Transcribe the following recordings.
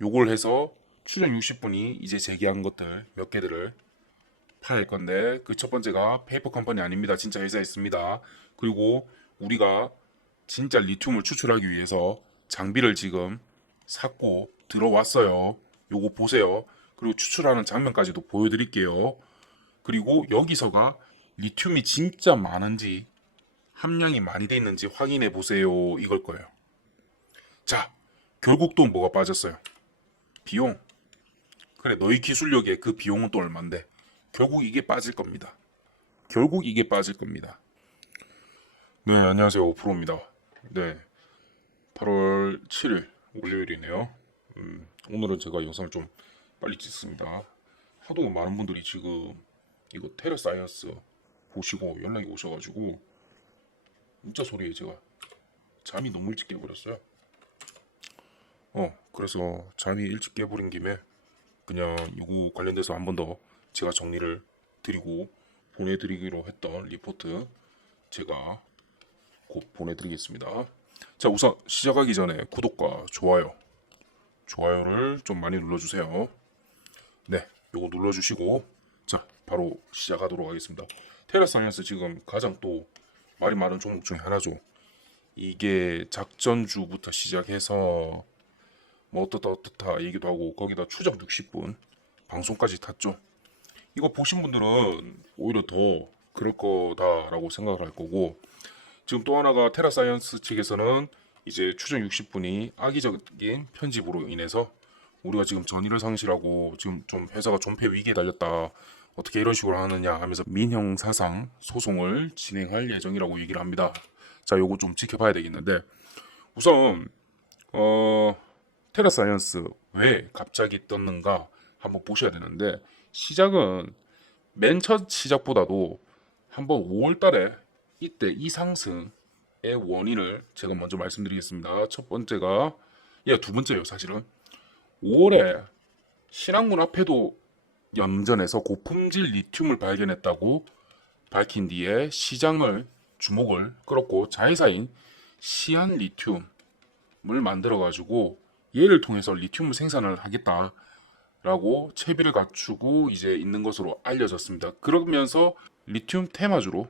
요걸 해서 추정 60분이 이제 제기한 것들 몇 개들을 팔 건데, 그 첫 번째가 페이퍼 컴퍼니 아닙니다. 진짜 회사에 있습니다. 그리고 우리가 진짜 리튬을 추출하기 위해서 장비를 지금 샀고 들어왔어요. 요거 보세요. 그리고 추출하는 장면까지도 보여드릴게요. 그리고 여기서가 리튬이 진짜 많은지 함량이 많이 돼 있는지 확인해 보세요. 이걸 거예요. 자, 결국 또 뭐가 빠졌어요? 비용. 그래, 너희 기술력에 그 비용은 또 얼만데? 결국 이게 빠질 겁니다. 결국 이게 빠질 겁니다. 네, 안녕하세요. 오프로입니다. 네, 8월 7일 월요일이네요. 오늘은 제가 영상을 좀 빨리 찍습니다. 하도 많은 분들이 지금 이거 테러 사이언스 보시고 연락이 오셔가지고 문자 소리에 제가 잠이 너무 일찍 깨버렸어요. 그래서 잠이 일찍 깨버린 김에 그냥 이거 관련돼서 한 번 더 제가 정리를 드리고 보내드리기로 했던 리포트 제가 곧 보내드리겠습니다. 자, 우선 시작하기 전에 구독과 좋아요를 좀 많이 눌러주세요. 네, 요거 눌러주시고 자, 바로 시작하도록 하겠습니다. 테라 사이언스 지금 가장 또 말이 많은 종목 중에 하나죠. 이게 작전주부터 시작해서 뭐 어떻다 얘기도 하고 거기다 추적 60분 방송까지 탔죠. 이거 보신 분들은 오히려 더 그럴 거다라고 생각을 할 거고, 지금 또 하나가 테라 사이언스 측에서는 이제 추정 60분이 악의적인 편집으로 인해서 우리가 지금 전의를 상실하고 지금 좀 회사가 존폐 위기에 달렸다, 어떻게 이런 식으로 하느냐 하면서 민형사상 소송을 진행할 예정이라고 얘기를 합니다. 자, 요거 좀 지켜봐야 되겠는데, 우선 테라 사이언스 왜 갑자기 떴는가 한번 보셔야 되는데, 시작은 맨 첫 시작보다도 한번 5월 달에 이때 이 상승의 원인을 제가 먼저 말씀드리겠습니다. 첫 번째가, 두 번째예요. 사실은 5월에 신안군 앞에도 염전에서 고품질 리튬을 발견했다고 밝힌 뒤에 시장을 주목을 끌었고, 자회사인 시안 리튬을 만들어 가지고 얘를 통해서 리튬을 생산을 하겠다라고 채비를 갖추고 이제 있는 것으로 알려졌습니다. 그러면서 리튬 테마주로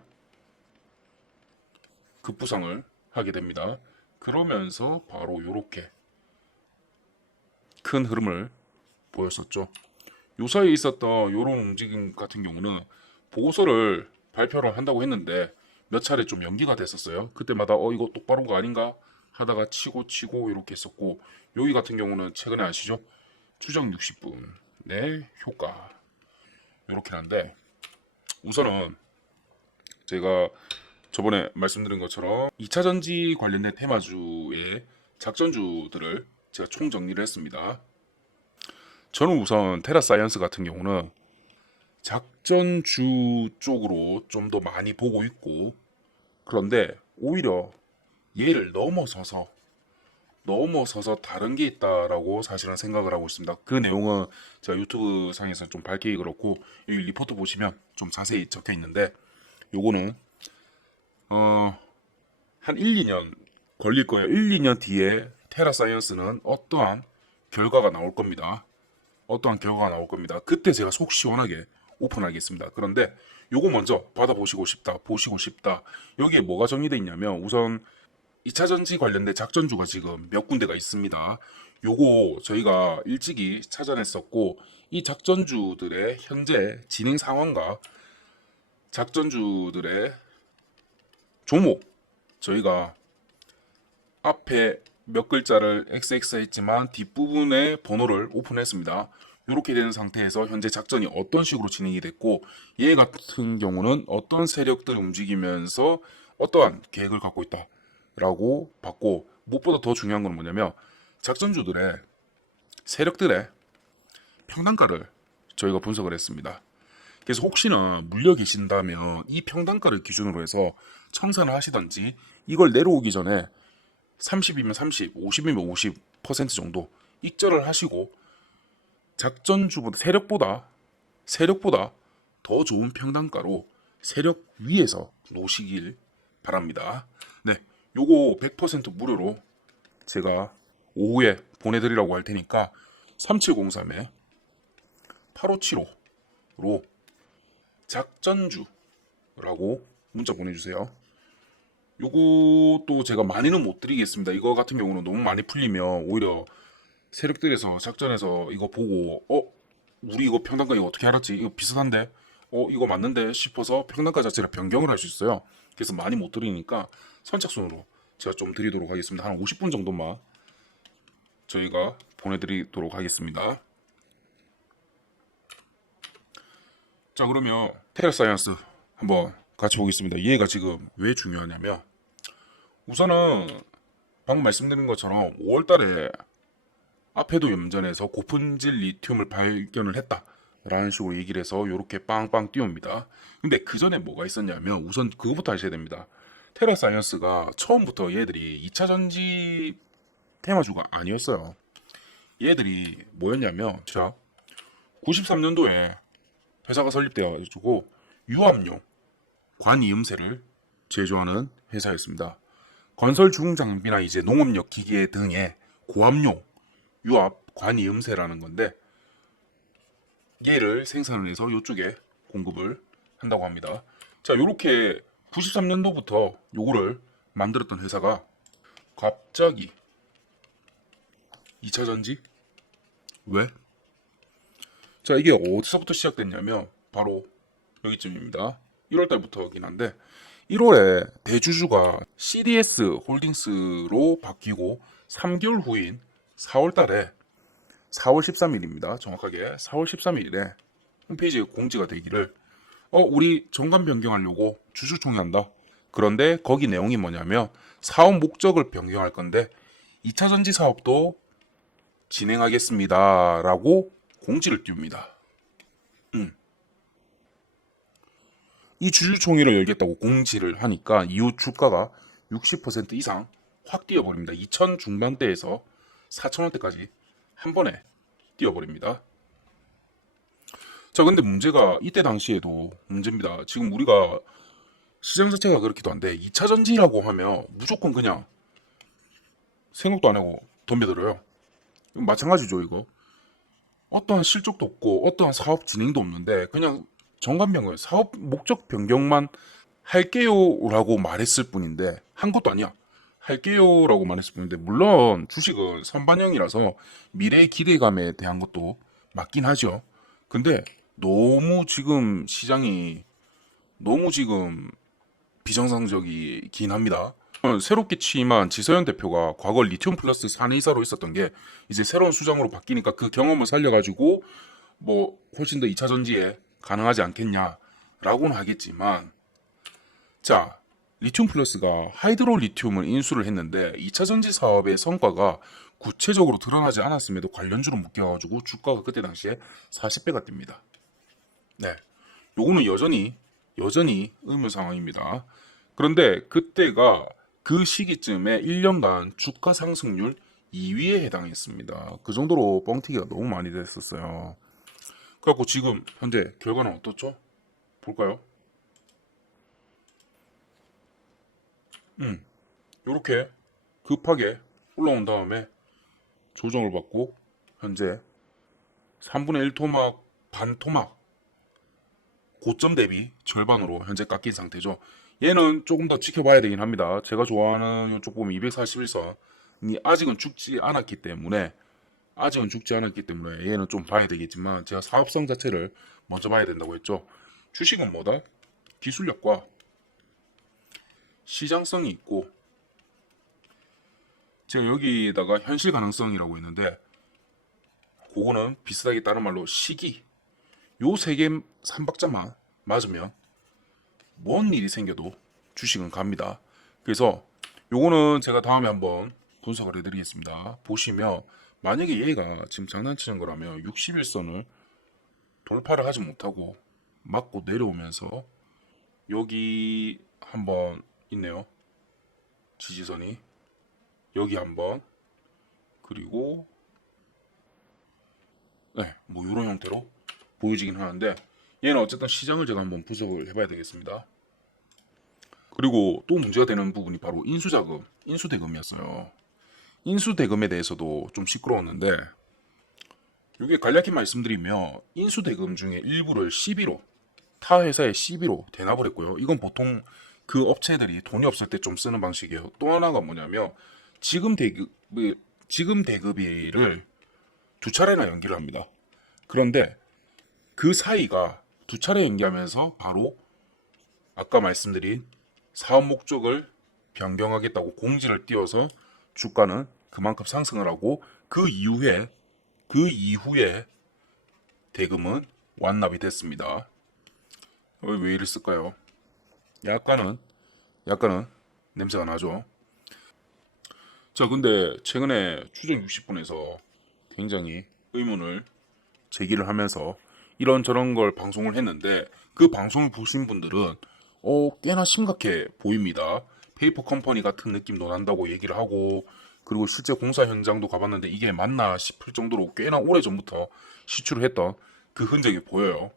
급부상을 하게 됩니다. 그러면서 바로 이렇게 큰 흐름을 보였었죠. 요 사이에 있었던 이런 움직임 같은 경우는 보고서를 발표를 한다고 했는데 몇 차례 좀 연기가 됐었어요. 그때마다 이거 똑바로인 거 아닌가 하다가 치고 이렇게 했었고, 여기 같은 경우는 최근에 아시죠? 추정 60분의 효과 이렇게 하는데, 우선은 제가 저번에 말씀드린 것처럼 2차 전지 관련된 테마주의 작전주들을 제가 총정리를 했습니다. 저는 우선 테라 사이언스 같은 경우는 작전주 쪽으로 좀 더 많이 보고 있고, 그런데 오히려 얘를 넘어서서 다른 게 있다라고 사실은 생각을 하고 있습니다. 그 내용은 제가 유튜브 상에서 좀 밝히기 그렇고, 여기 리포트 보시면 좀 자세히 적혀 있는데, 요거는 한 1, 2년 걸릴 거예요. 1, 2년 뒤에 테라 사이언스는 어떠한 결과가 나올 겁니다. 그때 제가 속 시원하게 오픈하겠습니다. 그런데 요거 먼저 받아보시고 보시고 싶다. 여기에 뭐가 정리되어 있냐면, 우선 2차 전지 관련된 작전주가 지금 몇 군데가 있습니다. 요거 저희가 일찍이 찾아냈었고, 이 작전주들의 현재 진행 상황과 작전주들의 종목, 저희가 앞에 몇 글자를 XX 했지만 뒷부분에 번호를 오픈했습니다. 이렇게 되는 상태에서 현재 작전이 어떤 식으로 진행이 됐고, 얘 같은 경우는 어떤 세력들이 움직이면서 어떠한 계획을 갖고 있다라고 봤고, 무엇보다 더 중요한 건 뭐냐면 작전주들의 세력들의 평단가를 저희가 분석을 했습니다. 그래서 혹시나 물려 계신다면 이 평단가를 기준으로 해서 청산을 하시던지, 이걸 내려오기 전에 30이면 30, 50이면 50% 정도 익절을 하시고 작전주보다 세력보다 더 좋은 평단가로 세력 위에서 놓으시길 바랍니다. 네, 요거 100% 무료로 제가 오후에 보내드리라고 할 테니까 3703에 8575로 작전주라고 문자 보내주세요. 요것도 제가 많이는 못 드리겠습니다. 이거 같은 경우는 너무 많이 풀리면 오히려 세력들에서 작전에서 이거 보고 우리 이거 평단가 이거 어떻게 알았지? 이거 비슷한데? 이거 맞는데? 싶어서 평단가 자체를 변경을 할 수 있어요. 그래서 많이 못 드리니까 선착순으로 제가 좀 드리도록 하겠습니다. 한 50분 정도만 저희가 보내드리도록 하겠습니다. 자, 그러면 테라사이언스 한번 같이 보겠습니다. 얘가 지금 왜 중요하냐면 우선은 방금 말씀드린 것처럼 5월달에 앞에도 염전에서 고품질 리튬을 발견을 했다 라는 식으로 얘기를 해서 이렇게 빵빵 띄웁니다. 근데 그 전에 뭐가 있었냐면 우선 그거부터 하셔야 됩니다. 테라사이언스가 처음부터 얘들이 2차 전지 테마주가 아니었어요. 얘들이 뭐였냐면 자 93년도에 회사가 설립되어가지고 유압용 관이음새를 제조하는 회사였습니다. 건설 중장비나 이제 농업용 기계 등의 고압용 유압 관이음새라는 건데 얘를 생산을 해서 이쪽에 공급을 한다고 합니다. 자, 요렇게 93년도부터 요거를 만들었던 회사가 갑자기 2차 전지? 왜? 자, 이게 어디서부터 시작됐냐면 바로 여기쯤입니다. 1월달부터긴 한데 1월에 대주주가 CDS 홀딩스로 바뀌고 3개월 후인 4월달에 4월 13일입니다. 정확하게 4월 13일에 홈페이지에 공지가 되기를 우리 정관 변경하려고 주주총회 한다. 그런데 거기 내용이 뭐냐면 사업 목적을 변경할 건데 2차 전지 사업도 진행하겠습니다 라고 공지를 띄웁니다. 이 주주총회를 열겠다고 공지를 하니까 이후 주가가 60% 이상 확 뛰어버립니다. 2천 중반대에서 4,000원대까지 한 번에 뛰어버립니다. 자, 근데 문제가 이때 당시에도 문제입니다. 지금 우리가 시장 자체가 그렇기도 한데 2차 전지라고 하면 무조건 그냥 생각도 안 하고 덤벼들어요. 마찬가지죠. 이거 어떠한 실적도 없고 어떠한 사업 진행도 없는데 그냥 정관 변경, 사업 목적 변경만 할게요라고 말했을 뿐인데 한 것도 아니야. 할게요라고 말했을 뿐인데 물론 주식은 선반영이라서 미래의 기대감에 대한 것도 맞긴 하죠. 근데 너무 지금 시장이 너무 지금 비정상적이긴 합니다. 새롭게 취임한 지서연 대표가 과거 리튬 플러스 사내이사로 있었던 게 이제 새로운 수장으로 바뀌니까 그 경험을 살려가지고 뭐 훨씬 더 2차 전지에 가능하지 않겠냐라고는 하겠지만 자 리튬 플러스가 하이드로 리튬을 인수를 했는데 2차 전지 사업의 성과가 구체적으로 드러나지 않았음에도 관련주로 묶여가지고 주가가 그때 당시에 40배가 뜹니다. 네, 요거는 여전히 의문 상황입니다. 그런데 그때가 그 시기쯤에 1년간 주가 상승률 2위에 해당했습니다. 그 정도로 뻥튀기가 너무 많이 됐었어요. 그래갖고 지금 현재 결과는 어떻죠? 볼까요? 요렇게 급하게 올라온 다음에 조정을 받고 현재 3분의 1 토막, 반 토막 고점 대비 절반으로 현재 깎인 상태죠. 얘는 조금 더 지켜봐야 되긴 합니다. 제가 좋아하는 이쪽 보면 241선이 아직은 죽지 않았기 때문에 얘는 좀 봐야 되겠지만 제가 사업성 자체를 먼저 봐야 된다고 했죠. 주식은 뭐다? 기술력과 시장성이 있고 제가 여기다가 현실 가능성이라고 했는데 그거는 비슷하게 다른 말로 시기 요 세 개 3박자만 맞으면 뭔 일이 생겨도 주식은 갑니다. 그래서 요거는 제가 다음에 한번 분석을 해드리겠습니다. 보시면 만약에 얘가 지금 장난치는 거라면 61선을 돌파를 하지 못하고 맞고 내려오면서 여기 한번 있네요. 지지선이 여기 한번 그리고 네, 뭐 이런 형태로 보여지긴 하는데 얘는 어쨌든 시장을 제가 한번 분석을 해봐야 되겠습니다. 그리고 또 문제가 되는 부분이 바로 인수자금, 인수대금이었어요. 인수대금에 대해서도 좀 시끄러웠는데 이게 간략히 말씀드리면 인수대금 중에 일부를 CB로 타 회사에 CB로 대납을 했고요. 이건 보통 그 업체들이 돈이 없을 때 좀 쓰는 방식이에요. 또 하나가 뭐냐면 지금 대급일을 두 차례나 연기를 합니다. 그런데 그 사이가 두 차례 연기하면서 바로 아까 말씀드린 사업 목적을 변경하겠다고 공지를 띄워서 주가는 그만큼 상승을 하고 그 이후에 대금은 완납이 됐습니다. 왜 이랬을까요? 약간은 냄새가 나죠. 자, 근데 최근에 추정 60분에서 굉장히 의문을 제기를 하면서 이런저런 걸 방송을 했는데 그 방송을 보신 분들은 꽤나 심각해 보입니다. 페이퍼 컴퍼니 같은 느낌도 난다고 얘기를 하고 그리고 실제 공사 현장도 가봤는데 이게 맞나 싶을 정도로 꽤나 오래전부터 시추를 했던 그 흔적이 보여요.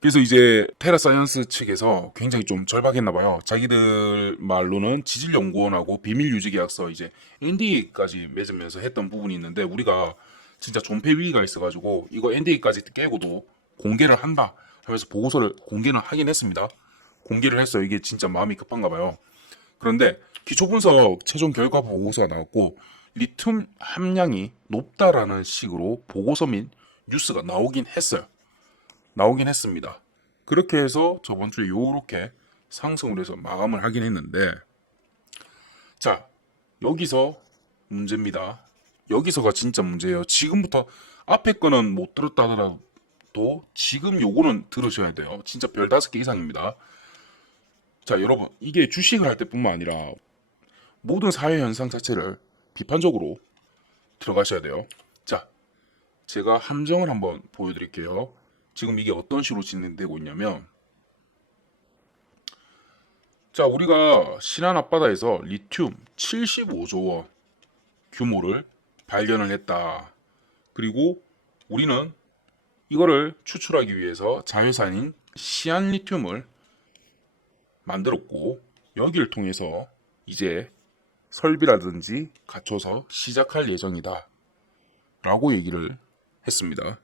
그래서 이제 테라사이언스 측에서 굉장히 좀 절박했나 봐요. 자기들 말로는 지질연구원하고 비밀유지계약서 이제 NDA까지 맺으면서 했던 부분이 있는데 우리가 진짜 존폐 위기가 있어가지고 이거 NDA까지 깨고도 공개를 한다 하면서 보고서를 공개는 하긴 했습니다. 공개를 했어요. 이게 진짜 마음이 급한가 봐요. 그런데 기초분석 최종 결과 보고서가 나왔고 리튬 함량이 높다라는 식으로 보고서 및 뉴스가 나오긴 했습니다. 그렇게 해서 저번 주에 요렇게 상승을 해서 마감을 하긴 했는데 자, 여기서 문제입니다. 여기서가 진짜 문제예요. 지금부터 앞에 거는 못 들었다 하더라도 지금 요거는 들으셔야 돼요. 진짜 별 5개 이상입니다. 자, 여러분, 이게 주식을 할 때뿐만 아니라 모든 사회 현상 자체를 비판적으로 들어가셔야 돼요. 자, 제가 함정을 한번 보여드릴게요. 지금 이게 어떤 식으로 진행되고 있냐면 자, 우리가 신안 앞바다에서 리튬 75조 원 규모를 발견을 했다. 그리고 우리는 이거를 추출하기 위해서 자회사인 시안리튬을 만들었고 여기를 통해서 이제 설비라든지 갖춰서 시작할 예정이다 라고 얘기를 했습니다.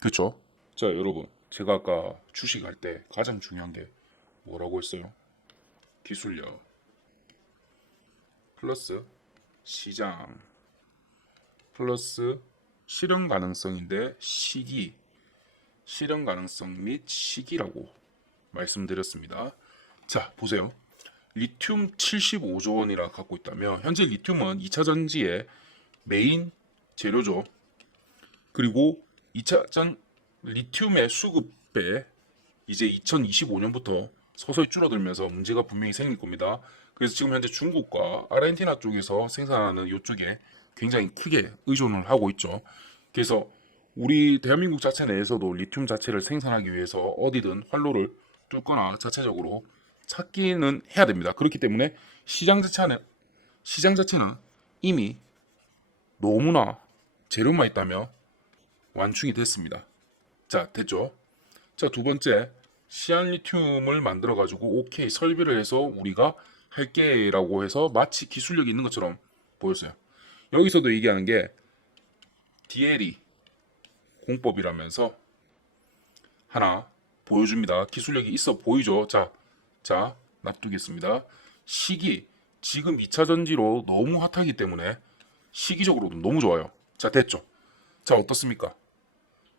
그쵸? 자, 여러분, 제가 아까 주식할 때 가장 중요한 게 뭐라고 했어요? 기술력 플러스 시장 플러스 실현 가능성인데 실현 가능성 및 시기라고 말씀드렸습니다. 자, 보세요. 리튬 75조 원이라 갖고 있다면 현재 리튬은 2차 전지의 메인 재료죠. 그리고 2차 전 리튬의 수급에 이제 2025년부터 서서히 줄어들면서 문제가 분명히 생길 겁니다. 그래서 지금 현재 중국과 아르헨티나 쪽에서 생산하는 이쪽에 굉장히 크게 의존을 하고 있죠. 그래서 우리 대한민국 자체 내에서도 리튬 자체를 생산하기 위해서 어디든 활로를 뚫거나 자체적으로 찾기는 해야 됩니다. 그렇기 때문에 시장 자체는 이미 너무나 재료만 있다면 완충이 됐습니다. 자, 됐죠? 자, 두 번째, 시안리튬을 만들어가지고 오케이 설비를 해서 우리가 할게라고 해서 마치 기술력이 있는 것처럼 보였어요. 여기서도 얘기하는 게 DLE 공법이라면서 하나 보여줍니다. 기술력이 있어 보이죠? 자, 놔두겠습니다. 시기, 지금 2차 전지로 너무 핫하기 때문에 시기적으로도 너무 좋아요. 자, 됐죠? 자, 어떻습니까?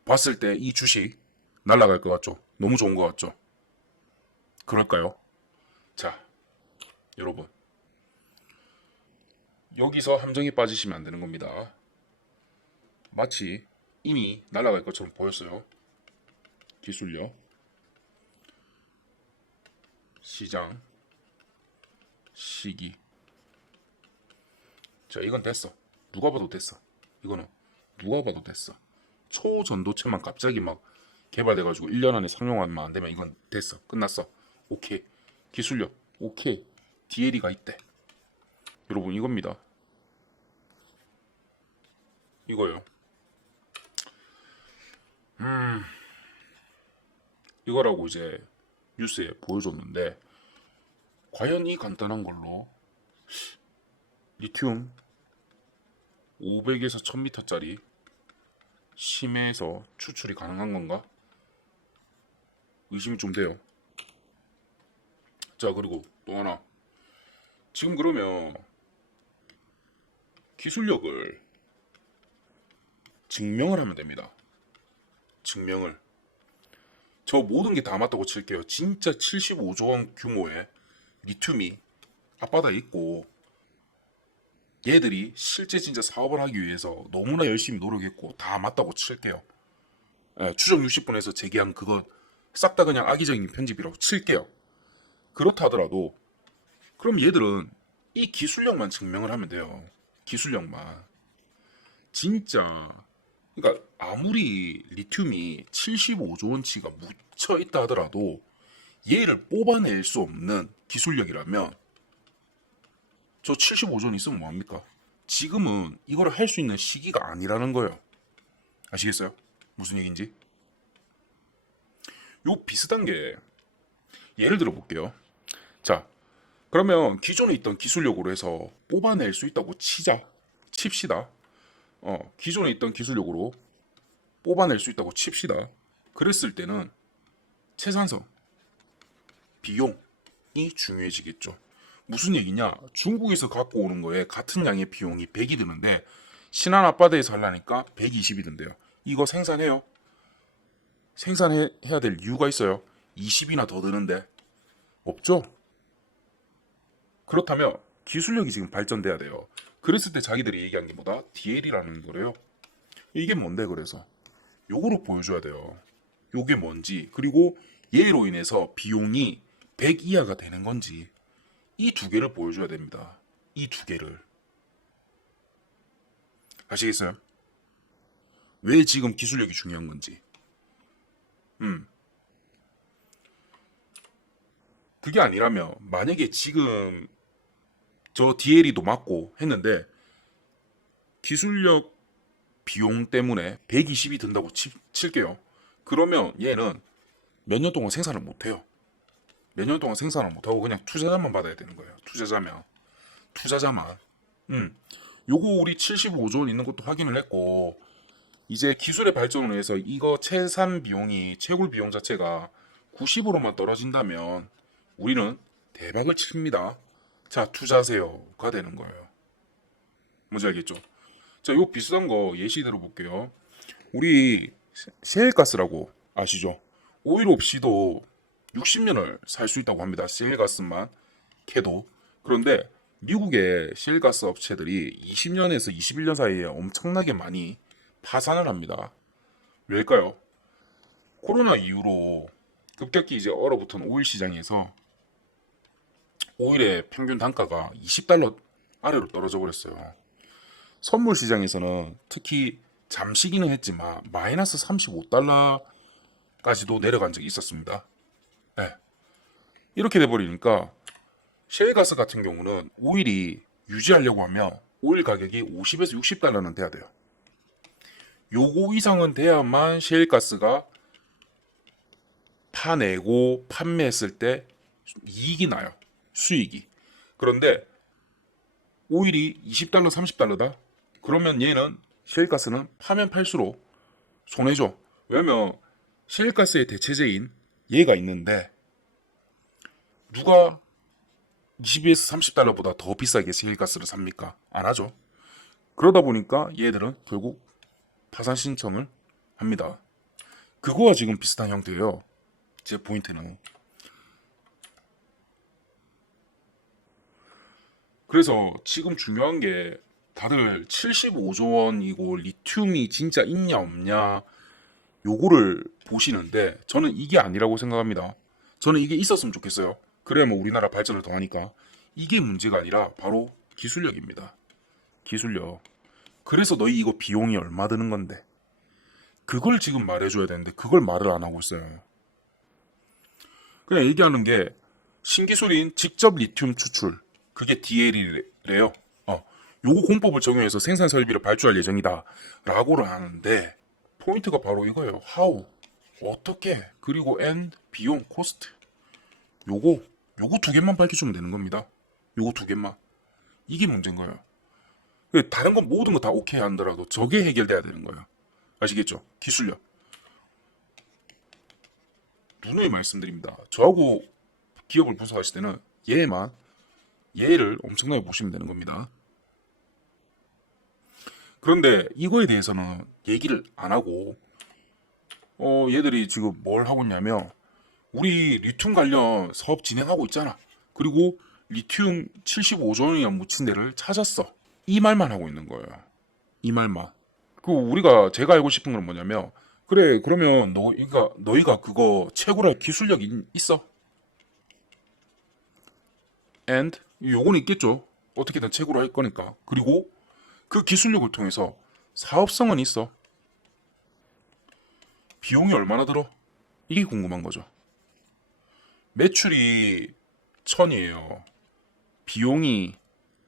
봤을 때 이 주식 날아갈 것 같죠? 너무 좋은 것 같죠? 그럴까요? 자, 여러분. 여기서 함정에 빠지시면 안 되는 겁니다. 마치 이미 날아갈 것처럼 보였어요. 기술력, 시장, 시기. 자, 이건 됐어. 누가 봐도 됐어. 이거는 누가 봐도 됐어. 초전도체만 갑자기 막 개발돼가지고 1년 안에 상용화만 안 되면 이건 됐어. 끝났어. 오케이. 기술력. 오케이. DLE가 있대. 여러분 이겁니다. 이거요. 이거라고 이제 뉴스에 보여줬는데 과연 이 간단한 걸로 리튬 500에서 1000m짜리 심해서 추출이 가능한 건가? 의심이 좀 돼요. 자, 그리고 또 하나. 지금 그러면 기술력을 증명을 하면 됩니다. 증명을. 저 모든 게 다 맞다고 칠게요. 진짜 75조 원 규모의 리튬이 앞바다에 있고 얘들이 실제 진짜 사업을 하기 위해서 너무나 열심히 노력했고 다 맞다고 칠게요. 예, 추정 60분에서 제기한 그거 싹 다 그냥 악의적인 편집이라고 칠게요. 그렇다 하더라도 그럼 얘들은 이 기술력만 증명을 하면 돼요. 기술력만. 진짜 그러니까 아무리 리튬이 75조 원치가 묻혀 있다 하더라도 얘를 뽑아낼 수 없는 기술력이라면 저 75조 원 있으면 뭐합니까? 지금은 이거를 할 수 있는 시기가 아니라는 거예요. 아시겠어요? 무슨 얘기인지? 요 비슷한 게 예를 들어 볼게요. 자, 그러면 기존에 있던 기술력으로 해서 뽑아낼 수 있다고 칩시다. 기존에 있던 기술력으로 뽑아낼 수 있다고 칩시다. 그랬을 때는 채산성 비용이 중요해지겠죠. 무슨 얘기냐? 중국에서 갖고 오는 거에 같은 양의 비용이 100이 드는데 신안 앞바다에서 하려니까 120이 든대요. 이거 생산해요? 생산해야 될 이유가 있어요? 20이나 더 드는데 없죠? 그렇다면 기술력이 지금 발전돼야 돼요. 그랬을 때 자기들이 얘기한 게 뭐다? DL이라는 거래요. 이게 뭔데 그래서? 요거를 보여줘야 돼요. 요게 뭔지, 그리고 얘로 인해서 비용이 100 이하가 되는 건지 이 두 개를 보여줘야 됩니다. 이 두 개를. 아시겠어요? 왜 지금 기술력이 중요한 건지. 그게 아니라면 만약에 지금 저 DL이도 맞고 했는데 기술력 비용 때문에 120이 든다고 칠게요. 그러면 얘는 몇 년 동안 생산을 못해요. 몇 년 동안 생산을 못하고 그냥 투자자만 받아야 되는 거예요. 투자자만. 요거 우리 75조 원 있는 것도 확인을 했고 이제 기술의 발전을 위해서 이거 채산 비용이 채굴 비용 자체가 90으로만 떨어진다면 우리는 대박을 칩니다. 자, 투자하세요가 되는 거예요. 뭔지 알겠죠? 자, 요 비슷한 거 예시 들어볼게요. 우리 셰일가스라고 아시죠? 오일 없이도 60년을 살 수 있다고 합니다. 셰일가스만 캐도. 그런데 미국의 셰일가스 업체들이 20년에서 21년 사이에 엄청나게 많이 파산을 합니다. 왜일까요? 코로나 이후로 급격히 이제 얼어붙은 오일 시장에서 오일의 평균 단가가 20달러 아래로 떨어져 버렸어요. 선물 시장에서는 특히 잠시기는 했지만 마이너스 35달러까지도 내려간 적이 있었습니다. 네. 이렇게 돼버리니까 셰일가스 같은 경우는 오일이 유지하려고 하면 오일 가격이 50에서 60달러는 돼야 돼요. 요거 이상은 돼야만 셰일가스가 파내고 판매했을 때 이익이 나요. 수익이. 그런데 오일이 20달러, 30달러다? 그러면 얘는 셰일가스는 파면 팔수록 손해죠. 왜냐면 셰일가스의 대체제인 얘가 있는데 누가 20에서 30달러보다 더 비싸게 셰일가스를 삽니까? 안 하죠. 그러다 보니까 얘들은 결국 파산 신청을 합니다. 그거와 지금 비슷한 형태예요. 제 포인트는. 그래서 지금 중요한 게 다들 75조 원이고 리튬이 진짜 있냐 없냐 요거를 보시는데 저는 이게 아니라고 생각합니다. 저는 이게 있었으면 좋겠어요. 그래야 뭐 우리나라 발전을 더 하니까. 이게 문제가 아니라 바로 기술력입니다. 기술력. 그래서 너희 이거 비용이 얼마 드는 건데 그걸 지금 말해줘야 되는데 그걸 말을 안 하고 있어요. 그냥 얘기하는 게 신기술인 직접 리튬 추출 그게 DL이래요. 요거 공법을 적용해서 생산 설비를 발주할 예정이다 라고를 하는데 포인트가 바로 이거예요. how 어떻게 그리고 and 비용 코스트 요거 두 개만 밝혀주면 되는 겁니다. 요거 두 개만. 이게 문제인 거예요. 다른 건 모든 거 다 오케이 한다라도 저게 해결돼야 되는 거예요. 아시겠죠? 기술력. 누누이 말씀드립니다. 저하고 기업을 분석하실 때는 얘를 엄청나게 보시면 되는 겁니다. 그런데 이거에 대해서는 얘기를 안 하고 얘들이 지금 뭘 하고 있냐면 우리 리튬 관련 사업 진행하고 있잖아. 그리고 리튬 75조 원이나 묻힌 데를 찾았어. 이 말만 하고 있는 거예요. 이 말만. 제가 알고 싶은 건 뭐냐면 그래 그러면 너희가 그거 채굴할 기술력이 있어? And 요거는 있겠죠. 어떻게든 채굴할 거니까. 그리고 그 기술력을 통해서 사업성은 있어. 비용이 얼마나 들어? 이게 궁금한 거죠. 매출이 1000이에요. 비용이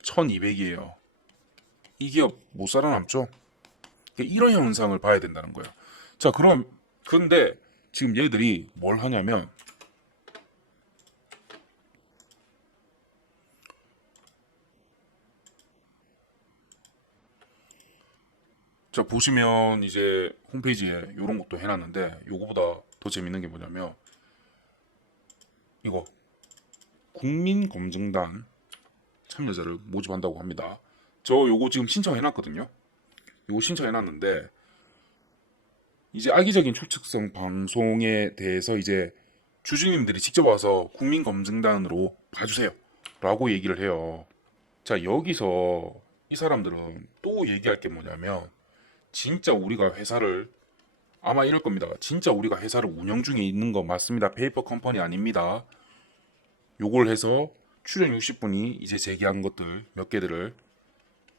1200이에요. 이 기업 못 살아남죠? 이런 현상을 봐야 된다는 거예요. 자, 근데 지금 얘들이 뭘 하냐면 자, 보시면 이제 홈페이지에 이런 것도 해놨는데 요거보다 더 재밌는 게 뭐냐면 이거 국민검증단 참여자를 모집한다고 합니다. 저 요거 지금 신청해놨거든요. 요거 신청해놨는데 이제 악의적인 초측성 방송에 대해서 이제 주주님들이 직접 와서 국민검증단으로 봐주세요 라고 얘기를 해요. 자, 여기서 이 사람들은 또 얘기할 게 뭐냐면 진짜 우리가 회사를 아마 이럴 겁니다. 진짜 우리가 회사를 운영 중에 있는 거 맞습니다. 페이퍼 컴퍼니 아닙니다. 요걸 해서 출연 60분이 이제 제기한 것들 몇 개들을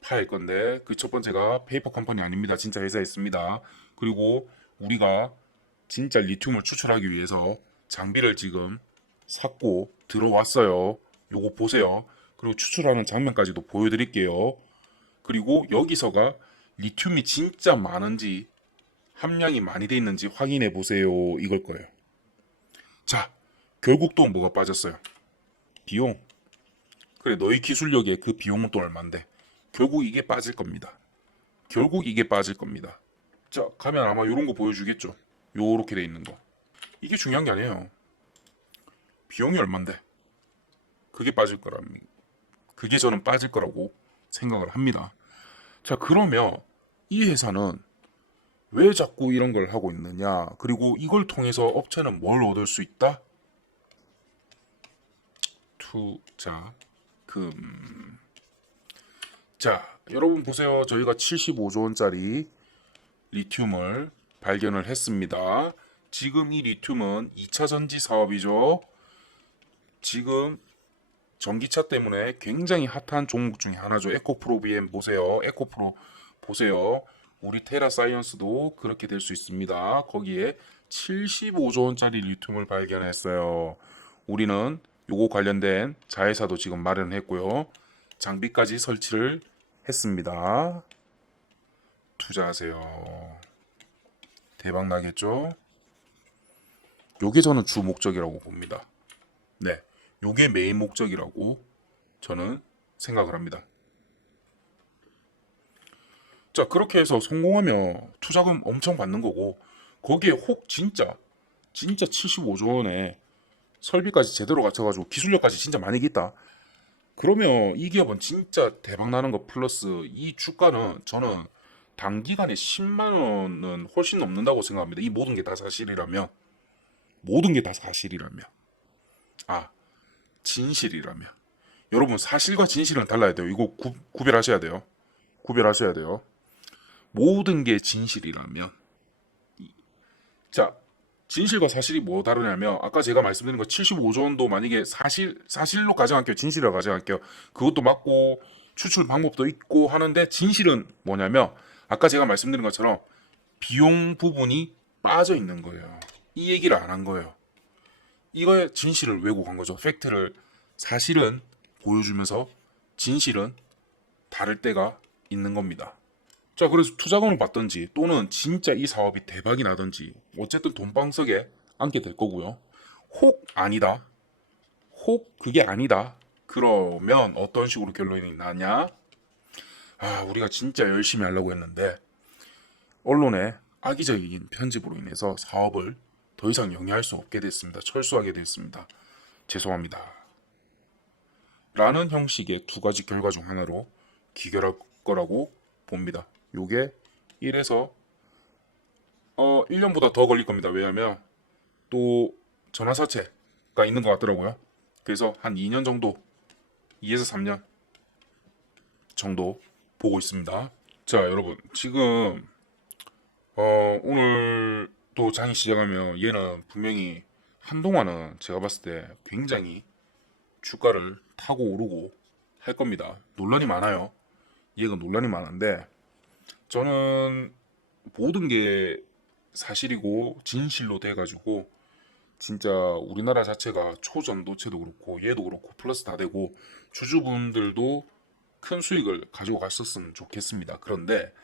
파일 건데 그 첫 번째가 페이퍼 컴퍼니 아닙니다. 진짜 회사에 있습니다. 그리고 우리가 진짜 리튬을 추출하기 위해서 장비를 지금 샀고 들어왔어요. 요거 보세요. 그리고 추출하는 장면까지도 보여드릴게요. 그리고 여기서가 리튬이 진짜 많은지 함량이 많이 돼 있는지 확인해 보세요. 이걸 거예요. 자, 결국 또 뭐가 빠졌어요? 비용. 그래, 너희 기술력에 그 비용은 또 얼만데? 결국 이게 빠질 겁니다. 결국 이게 빠질 겁니다. 자, 가면 아마 이런 거 보여주겠죠. 요렇게 돼 있는 거. 이게 중요한 게 아니에요. 비용이 얼만데? 그게 빠질 거랍니다. 그게 저는 빠질 거라고 생각을 합니다. 자, 그러면 이 회사는 왜 자꾸 이런 걸 하고 있느냐? 그리고 이걸 통해서 업체는 뭘 얻을 수 있다? 투자금. 자, 여러분 보세요. 저희가 75조 원짜리 리튬을 발견을 했습니다. 지금 이 리튬은 2차 전지 사업이죠. 지금 전기차 때문에 굉장히 핫한 종목 중에 하나죠. 에코프로 BM 보세요. 에코프로 보세요. 우리 테라사이언스도 그렇게 될 수 있습니다. 거기에 75조 원짜리 리튬을 발견했어요. 우리는 요거 관련된 자회사도 지금 마련했고요. 장비까지 설치를 했습니다. 투자하세요. 대박 나겠죠? 요게 저는 주 목적이라고 봅니다. 네, 요게 메인 목적이라고 저는 생각을 합니다. 자, 그렇게 해서 성공하면 투자금 엄청 받는 거고 거기에 혹 진짜 75조 원에 설비까지 제대로 갖춰가지고 기술력까지 진짜 많이 겠다. 그러면 이 기업은 진짜 대박 나는 거 플러스 이 주가는 저는 단기간에 10만 원은 훨씬 넘는다고 생각합니다. 이 모든 게 다 사실이라면 아, 진실이라면 여러분 사실과 진실은 달라야 돼요. 이거 구별하셔야 돼요. 모든 게 진실이라면 자, 진실과 사실이 뭐 다르냐면 아까 제가 말씀드린 거 75조 원도 만약에 사실로 가정할게요. 진실로 가정할게요. 그것도 맞고 추출 방법도 있고 하는데 진실은 뭐냐면 아까 제가 말씀드린 것처럼 비용 부분이 빠져 있는 거예요. 이 얘기를 안 한 거예요. 이거의 진실을 왜곡한 거죠. 팩트를 사실은 보여주면서 진실은 다를 때가 있는 겁니다. 자, 그래서 투자금을 받든지 또는 진짜 이 사업이 대박이 나든지 어쨌든 돈방석에 앉게 될 거고요. 혹 아니다. 혹 그게 아니다. 그러면 어떤 식으로 결론이 나냐? 아, 우리가 진짜 열심히 하려고 했는데 언론에 악의적인 편집으로 인해서 사업을 더 이상 영위할 수 없게 됐습니다. 철수하게 됐습니다. 죄송합니다. 라는 형식의 두 가지 결과 중 하나로 기결할 거라고 봅니다. 요게 1에서 1년보다 더 걸릴 겁니다. 왜냐하면 또 전환사채가 있는 것 같더라고요. 그래서 한 2년 정도, 2에서 3년 정도 보고 있습니다. 자, 여러분 지금 오늘 또 장이 시작하면 얘는 분명히 한동안은 제가 봤을 때 굉장히 주가를 타고 오르고 할 겁니다. 논란이 많아요. 얘가 논란이 많은데 저는 모든 게 사실이고 진실로 돼가지고 진짜 우리나라 자체가 초전도체도 그렇고 얘도 그렇고 플러스 다 되고 주주분들도 큰 수익을 가지고 갔었으면 좋겠습니다. 그런데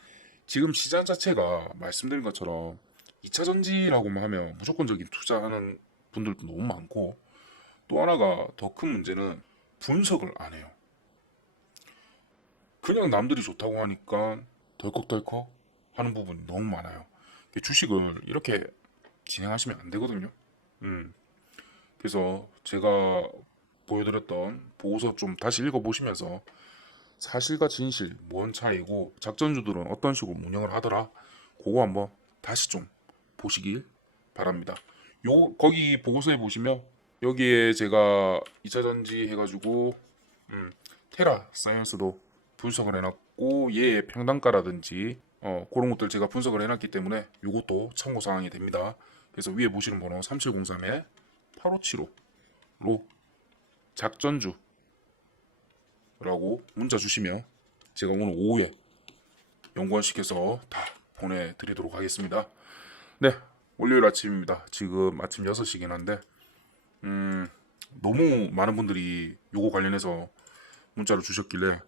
지금 시장 자체가 말씀드린 것처럼 2차 전지라고만 하면 무조건적인 투자하는 분들도 너무 많고 또 하나가 더 큰 문제는 분석을 안 해요. 그냥 남들이 좋다고 하니까 덜컥덜컥 하는 부분이 너무 많아요. 주식을 이렇게 진행하시면 안 되거든요. 그래서 제가 보여드렸던 보고서 좀 다시 읽어보시면서 사실과 진실 뭔 차이고 작전주들은 어떤 식으로 운영을 하더라 그거 한번 다시 좀 보시길 바랍니다. 거기 보고서에 보시면 여기에 제가 2차전지 해가지고 테라 사이언스도 분석을 해놨고 얘의 평단가라든지 그런 것들 제가 분석을 해놨기 때문에 이것도 참고사항이 됩니다. 그래서 위에 보시는 번호 3703-8575로 작전주라고 문자 주시면 제가 오늘 오후에 연구원시켜서 다 보내드리도록 하겠습니다. 네, 월요일 아침입니다. 지금 아침 6시긴 한데 너무 많은 분들이 요거 관련해서 문자를 주셨길래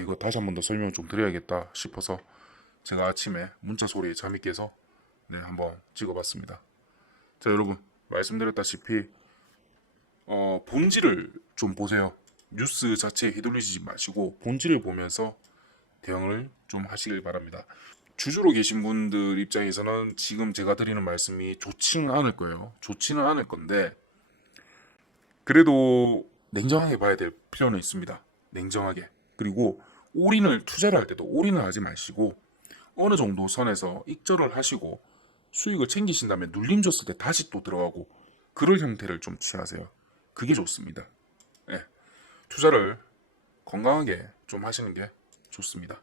이거 다시 한 번 더 설명 좀 드려야겠다 싶어서 제가 아침에 문자 소리에 잠이 깨서 한번 찍어봤습니다. 자, 여러분 말씀드렸다시피 본질을 좀 보세요. 뉴스 자체에 휘둘리지 마시고 본질을 보면서 대응을 좀 하시길 바랍니다. 주주로 계신 분들 입장에서는 지금 제가 드리는 말씀이 좋지는 않을 거예요. 좋지는 않을 건데 그래도 냉정하게 봐야 될 필요는 있습니다. 냉정하게. 그리고 올인을 투자를 할 때도 올인을 하지 마시고 어느 정도 선에서 익절을 하시고 수익을 챙기신 다음에 눌림 줬을 때 다시 또 들어가고 그럴 형태를 좀 취하세요. 그게 좋습니다. 네, 투자를 건강하게 좀 하시는 게 좋습니다.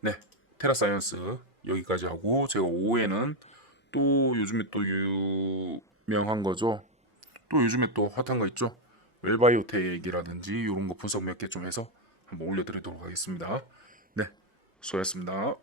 네, 테라사이언스 여기까지 하고 제가 오후에는 또 요즘에 또 유명한 거죠. 또 요즘에 또 핫한 거 있죠. 웰바이오텍이라든지 이런 거 분석 몇 개 좀 해서 한번 올려드리도록 하겠습니다. 네, 수고하셨습니다.